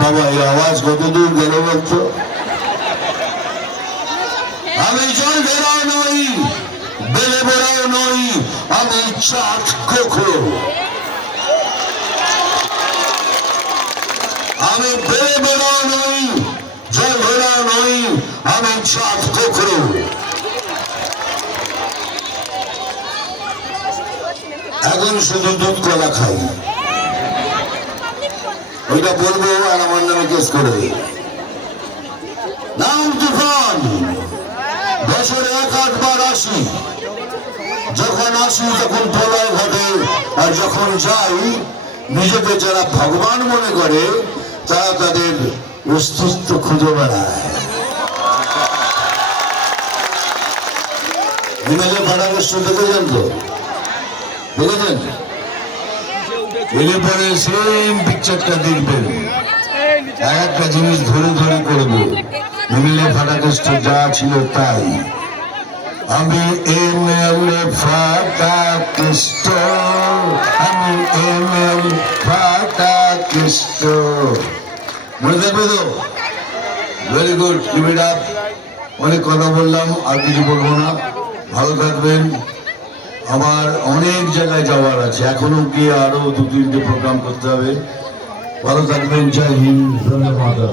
বাবা এই আওয়াজ কত দূর গেল বলতো? আমি জল বেড়াও নই, বেলে বেড়াও নই, আমি চাঁদ কোকড়ো। আমি বেলে বেড়াও নই, জল বেড়াও নই, আমি চাঁদ কোকড়ো। এখন শুধু দুধ কলা খাই, ওইটা বলবো আর আমার নামে কেস করবে। নাম তুফান, বছরে 1-8 আসি, যখন আসি তখন প্রলয় ঘটে, আর যখন যাই নিজেকে যারা ভগবান মনে করে তারা তাদের অস্তিত্ব খুঁজে বেড়ায়। হিমালয় ফাটাকেষ্ট দেখেছেন তো? দেখেছেন? এলে পরে সেম পিকচারটা দেখবেন, একটা জিনিস ধরে ধরে করবো। হিমালয় ফাটাকেষ্ট যা ছিল তাই। আমি এমএলএ ফাটাকেষ্ট, আমি এমএলএ ফাটাকেষ্ট। মনে থাকবে তো? Very good, keep it up. অনেক কথা বললাম, আর কিছু বলবো না। ভালো থাকবেন। আবার অনেক জায়গায় যাওয়ার আছে, এখনো গিয়ে আরো 2-3টে প্রোগ্রাম করতে হবে। ভালো থাকবেন। জয় হিন্দ, জয় মাতা।